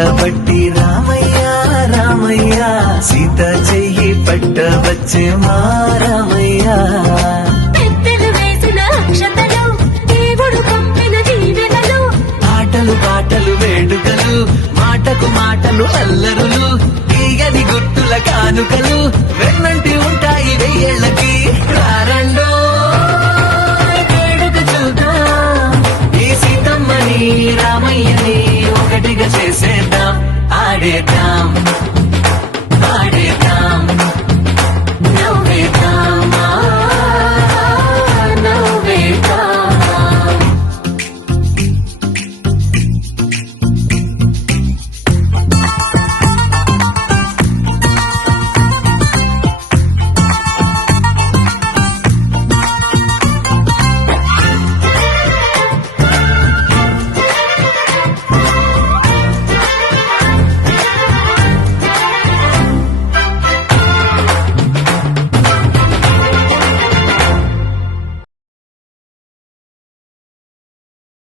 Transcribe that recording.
పట్టబట్టి రామయ్య రామయ్య సీత చెయ్యి పట్టవచ్చే మా రామయ్య పెద్దలు వేసిన అక్షతలు దేవుడు పంపిన దీవెనలు పాటలు పాటలు వేడుకలు మాటకు మాటలు అల్లరులు తీయని గుర్తుల కానుకలు వెన్నంటి ఉంటాయి వెయ్యేళ్ళకి రారండో వేడుక చూద్దాం ఈ సీతమ్మని రామయ్యని ఒకటిగా చేసేద్దాం ఆడేద్దాం